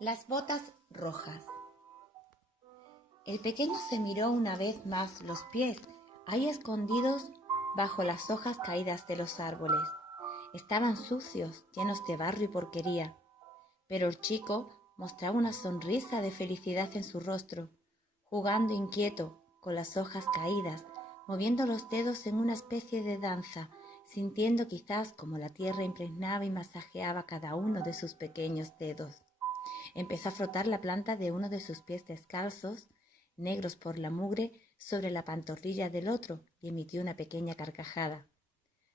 Las botas rojas. El pequeño se miró una vez más los pies, ahí escondidos bajo las hojas caídas de los árboles. Estaban sucios, llenos de barro y porquería, pero el chico mostraba una sonrisa de felicidad en su rostro, jugando inquieto con las hojas caídas, moviendo los dedos en una especie de danza, sintiendo quizás como la tierra impregnaba y masajeaba cada uno de sus pequeños dedos. Empezó a frotar la planta de uno de sus pies descalzos, negros por la mugre, sobre la pantorrilla del otro y emitió una pequeña carcajada.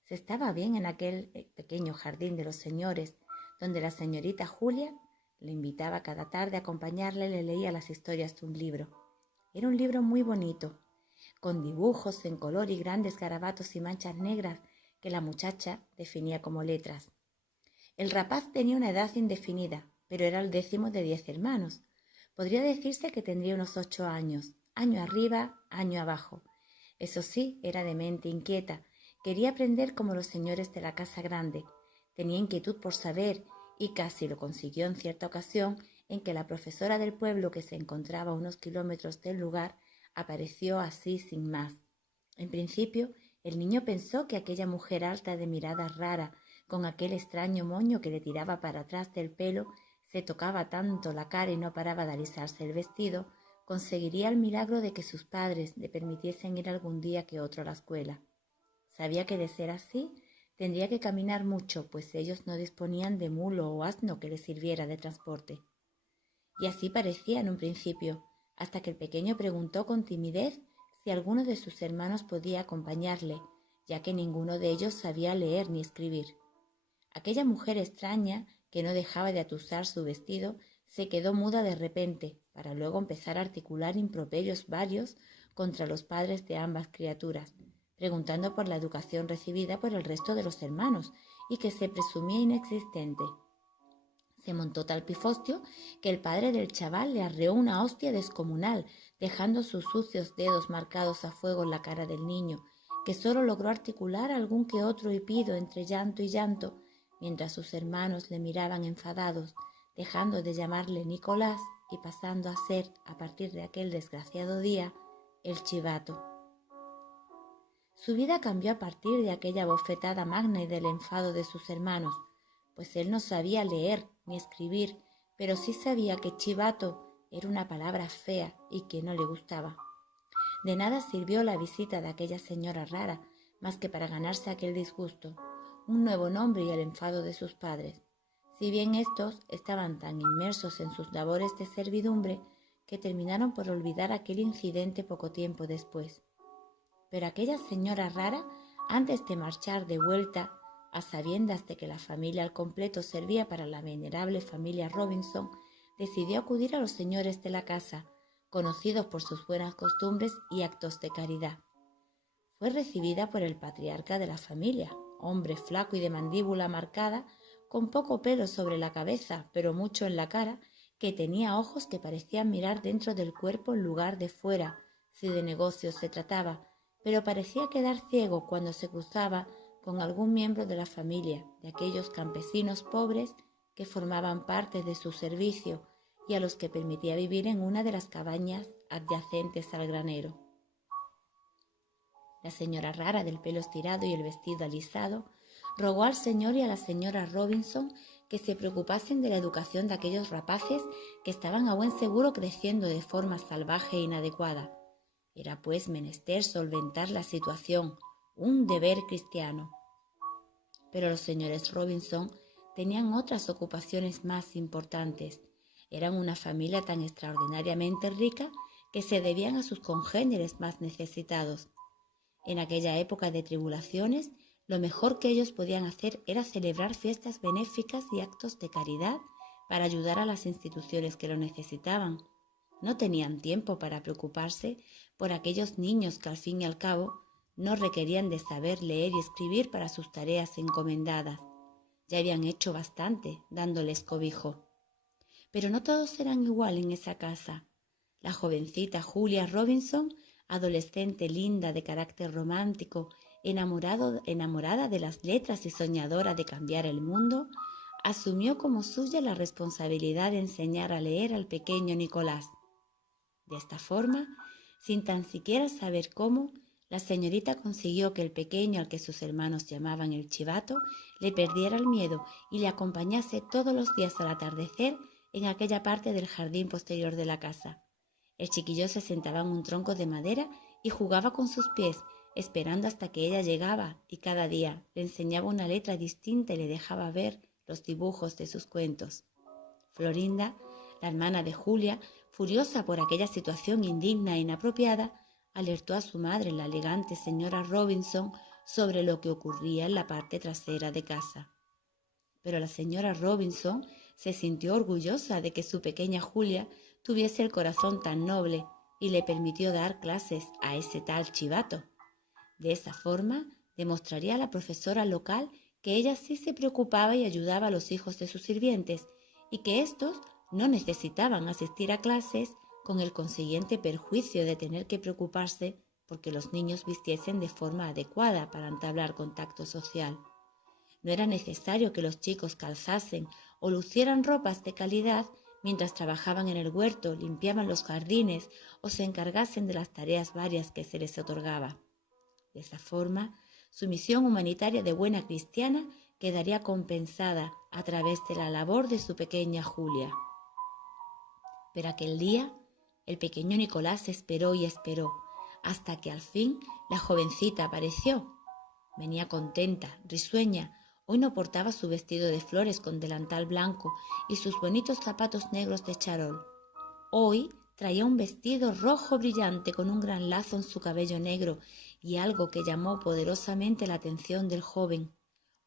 Se estaba bien en aquel pequeño jardín de los señores, donde la señorita Julia le invitaba cada tarde a acompañarle y le leía las historias de un libro. Era un libro muy bonito, con dibujos en color y grandes garabatos y manchas negras que la muchacha definía como letras. El rapaz tenía una edad indefinida, pero era el 10º de 10 hermanos. Podría decirse que tendría unos 8 años, año arriba, año abajo. Eso sí, era de mente inquieta, quería aprender como los señores de la casa grande. Tenía inquietud por saber y casi lo consiguió en cierta ocasión en que la profesora del pueblo, que se encontraba a unos kilómetros del lugar, apareció así sin más. En principio, el niño pensó que aquella mujer alta de mirada rara, con aquel extraño moño que le tiraba para atrás del pelo, se tocaba tanto la cara y no paraba de alisarse el vestido, conseguiría el milagro de que sus padres le permitiesen ir algún día que otro a la escuela. Sabía que de ser así, tendría que caminar mucho, pues ellos no disponían de mulo o asno que les sirviera de transporte. Y así parecía en un principio, hasta que el pequeño preguntó con timidez si alguno de sus hermanos podía acompañarle, ya que ninguno de ellos sabía leer ni escribir. Aquella mujer extraña, que no dejaba de atusar su vestido, se quedó muda de repente, para luego empezar a articular improperios varios contra los padres de ambas criaturas, preguntando por la educación recibida por el resto de los hermanos y que se presumía inexistente. Se montó tal pifostio que el padre del chaval le arreó una hostia descomunal, dejando sus sucios dedos marcados a fuego en la cara del niño, que solo logró articular algún que otro hipido entre llanto y llanto, mientras sus hermanos le miraban enfadados, dejando de llamarle Nicolás y pasando a ser, a partir de aquel desgraciado día, el Chivato. Su vida cambió a partir de aquella bofetada magna y del enfado de sus hermanos, pues él no sabía leer ni escribir, pero sí sabía que chivato era una palabra fea y que no le gustaba. De nada sirvió la visita de aquella señora rara, más que para ganarse aquel disgusto, un nuevo nombre y el enfado de sus padres, si bien éstos estaban tan inmersos en sus labores de servidumbre que terminaron por olvidar aquel incidente poco tiempo después. Pero aquella señora rara, antes de marchar de vuelta, a sabiendas de que la familia al completo servía para la venerable familia Robinson, decidió acudir a los señores de la casa, conocidos por sus buenas costumbres y actos de caridad. Fue recibida por el patriarca de la familia, hombre flaco y de mandíbula marcada, con poco pelo sobre la cabeza, pero mucho en la cara, que tenía ojos que parecían mirar dentro del cuerpo en lugar de fuera, si de negocios se trataba, pero parecía quedar ciego cuando se cruzaba con algún miembro de la familia, de aquellos campesinos pobres que formaban parte de su servicio y a los que permitía vivir en una de las cabañas adyacentes al granero. La señora rara del pelo estirado y el vestido alisado rogó al señor y a la señora Robinson que se preocupasen de la educación de aquellos rapaces que estaban a buen seguro creciendo de forma salvaje e inadecuada. Era pues menester solventar la situación, un deber cristiano. Pero los señores Robinson tenían otras ocupaciones más importantes. Eran una familia tan extraordinariamente rica que se debían a sus congéneres más necesitados. En aquella época de tribulaciones, lo mejor que ellos podían hacer era celebrar fiestas benéficas y actos de caridad para ayudar a las instituciones que lo necesitaban. No tenían tiempo para preocuparse por aquellos niños que al fin y al cabo no requerían de saber leer y escribir para sus tareas encomendadas. Ya habían hecho bastante dándoles cobijo. Pero no todos eran igual en esa casa. La jovencita Julia Robinson, adolescente linda de carácter romántico, enamorada de las letras y soñadora de cambiar el mundo, asumió como suya la responsabilidad de enseñar a leer al pequeño Nicolás. De esta forma, sin tan siquiera saber cómo, la señorita consiguió que el pequeño, al que sus hermanos llamaban el chivato, le perdiera el miedo y le acompañase todos los días al atardecer en aquella parte del jardín posterior de la casa. El chiquillo se sentaba en un tronco de madera y jugaba con sus pies, esperando hasta que ella llegaba, y cada día le enseñaba una letra distinta y le dejaba ver los dibujos de sus cuentos. Florinda, la hermana de Julia, furiosa por aquella situación indigna e inapropiada, alertó a su madre, la elegante señora Robinson, sobre lo que ocurría en la parte trasera de casa. Pero la señora Robinson se sintió orgullosa de que su pequeña Julia tuviese el corazón tan noble y le permitió dar clases a ese tal chivato. De esa forma, demostraría a la profesora local que ella sí se preocupaba y ayudaba a los hijos de sus sirvientes y que éstos no necesitaban asistir a clases, con el consiguiente perjuicio de tener que preocuparse porque los niños vistiesen de forma adecuada para entablar contacto social. No era necesario que los chicos calzasen o lucieran ropas de calidad mientras trabajaban en el huerto, limpiaban los jardines o se encargasen de las tareas varias que se les otorgaba. De esa forma, su misión humanitaria de buena cristiana quedaría compensada a través de la labor de su pequeña Julia. Pero aquel día, el pequeño Nicolás esperó y esperó, hasta que al fin la jovencita apareció. Venía contenta, risueña. Hoy no portaba su vestido de flores con delantal blanco y sus bonitos zapatos negros de charol. Hoy traía un vestido rojo brillante con un gran lazo en su cabello negro y algo que llamó poderosamente la atención del joven,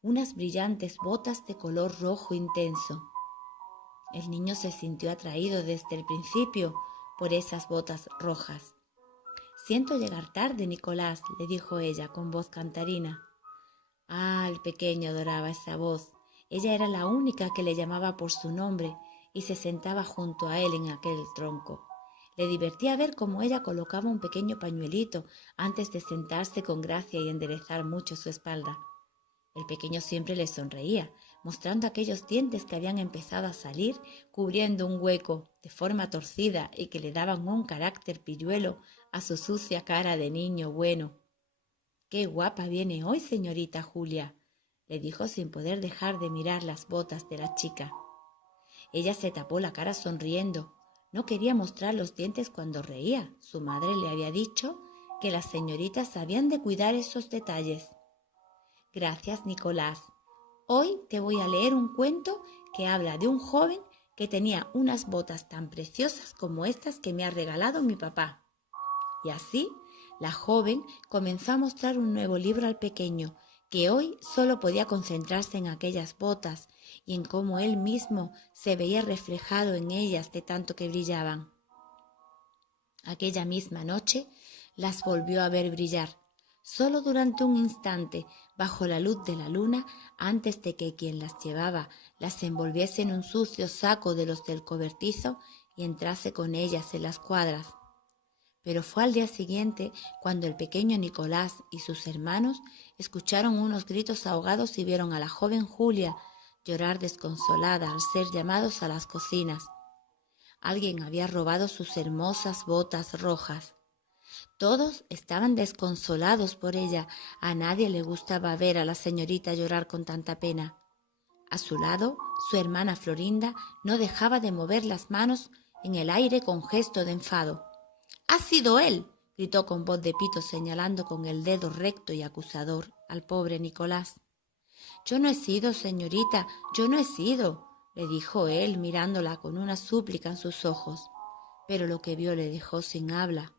unas brillantes botas de color rojo intenso. El niño se sintió atraído desde el principio por esas botas rojas. «Siento llegar tarde, Nicolás», le dijo ella con voz cantarina. El pequeño adoraba esa voz. Ella era la única que le llamaba por su nombre y se sentaba junto a él en aquel tronco. Le divertía ver cómo ella colocaba un pequeño pañuelito antes de sentarse con gracia y enderezar mucho su espalda. El pequeño siempre le sonreía, mostrando aquellos dientes que habían empezado a salir, cubriendo un hueco de forma torcida y que le daban un carácter pilluelo a su sucia cara de niño bueno. «Qué guapa viene hoy, señorita Julia», le dijo sin poder dejar de mirar las botas de la chica. Ella se tapó la cara sonriendo. No quería mostrar los dientes cuando reía. Su madre le había dicho que las señoritas habían de cuidar esos detalles. «Gracias, Nicolás. Hoy te voy a leer un cuento que habla de un joven que tenía unas botas tan preciosas como estas que me ha regalado mi papá». Y así, la joven comenzó a mostrar un nuevo libro al pequeño, que hoy solo podía concentrarse en aquellas botas y en cómo él mismo se veía reflejado en ellas de tanto que brillaban. Aquella misma noche las volvió a ver brillar, solo durante un instante, bajo la luz de la luna, antes de que quien las llevaba las envolviese en un sucio saco de los del cobertizo y entrase con ellas en las cuadras. Pero fue al día siguiente cuando el pequeño Nicolás y sus hermanos escucharon unos gritos ahogados y vieron a la joven Julia llorar desconsolada al ser llamados a las cocinas. Alguien había robado sus hermosas botas rojas. Todos estaban desconsolados por ella. A nadie le gustaba ver a la señorita llorar con tanta pena. A su lado, su hermana Florinda no dejaba de mover las manos en el aire con gesto de enfado. «¡Ha sido él!», gritó con voz de pito, señalando con el dedo recto y acusador al pobre Nicolás. «Yo no he sido, señorita, yo no he sido», le dijo él, mirándola con una súplica en sus ojos. Pero lo que vio le dejó sin habla.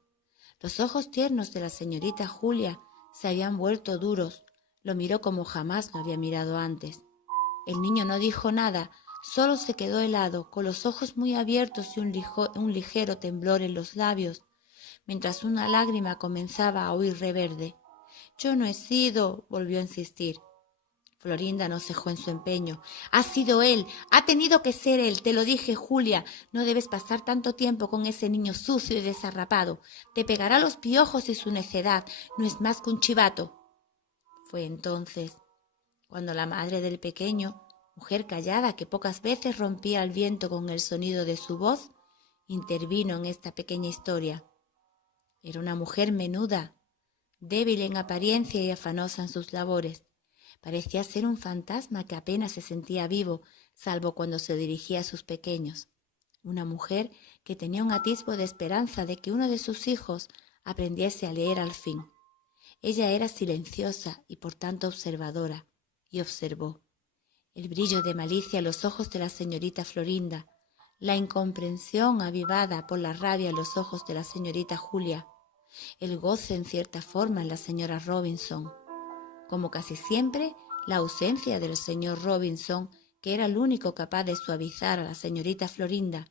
Los ojos tiernos de la señorita Julia se habían vuelto duros. Lo miró como jamás lo había mirado antes. El niño no dijo nada, solo se quedó helado, con los ojos muy abiertos y un ligero temblor en los labios, mientras una lágrima comenzaba a huir reverde. «Yo no he sido», volvió a insistir. Florinda no cejó en su empeño. «Ha sido él, ha tenido que ser él, te lo dije, Julia. No debes pasar tanto tiempo con ese niño sucio y desarrapado. Te pegará los piojos y su necedad, no es más que un chivato». Fue entonces cuando la madre del pequeño, mujer callada que pocas veces rompía el viento con el sonido de su voz, intervino en esta pequeña historia. Era una mujer menuda, débil en apariencia y afanosa en sus labores. Parecía ser un fantasma que apenas se sentía vivo, salvo cuando se dirigía a sus pequeños. Una mujer que tenía un atisbo de esperanza de que uno de sus hijos aprendiese a leer al fin. Ella era silenciosa y por tanto observadora, y observó. El brillo de malicia en los ojos de la señorita Florinda, la incomprensión avivada por la rabia en los ojos de la señorita Julia, el goce en cierta forma en la señora Robinson. Como casi siempre, la ausencia del señor Robinson, que era el único capaz de suavizar a la señorita Florinda,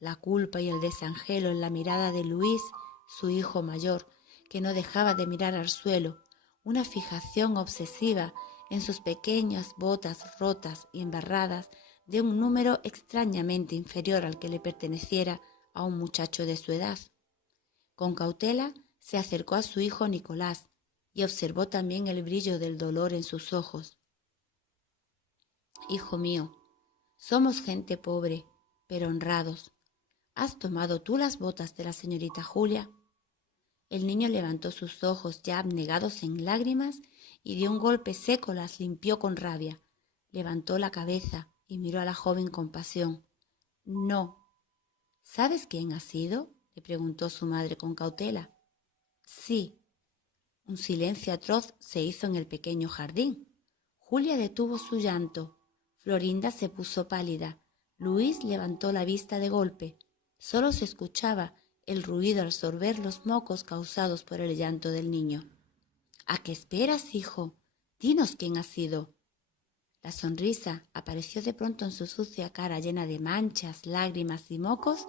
la culpa y el desanjelo en la mirada de Luis, su hijo mayor, que no dejaba de mirar al suelo, una fijación obsesiva en sus pequeñas botas rotas y embarradas de un número extrañamente inferior al que le perteneciera a un muchacho de su edad. Con cautela se acercó a su hijo Nicolás y observó también el brillo del dolor en sus ojos. Hijo mío, somos gente pobre, pero honrados. ¿Has tomado tú las botas de la señorita Julia? El niño levantó sus ojos ya abnegados en lágrimas y de un golpe seco las limpió con rabia. Levantó la cabeza y miró a la joven con pasión. No. ¿Sabes quién ha sido?, le preguntó su madre con cautela. Sí. Un silencio atroz se hizo en el pequeño jardín. Julia detuvo su llanto. Florinda se puso pálida. Luis levantó la vista de golpe. Solo se escuchaba el ruido al sorber los mocos causados por el llanto del niño. ¿A qué esperas, hijo? Dinos quién ha sido. La sonrisa apareció de pronto en su sucia cara llena de manchas, lágrimas y mocos,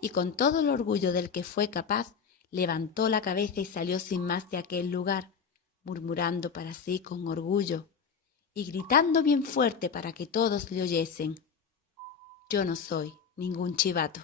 y con todo el orgullo del que fue capaz, levantó la cabeza y salió sin más de aquel lugar, murmurando para sí con orgullo y gritando bien fuerte para que todos le oyesen: «Yo no soy ningún chivato».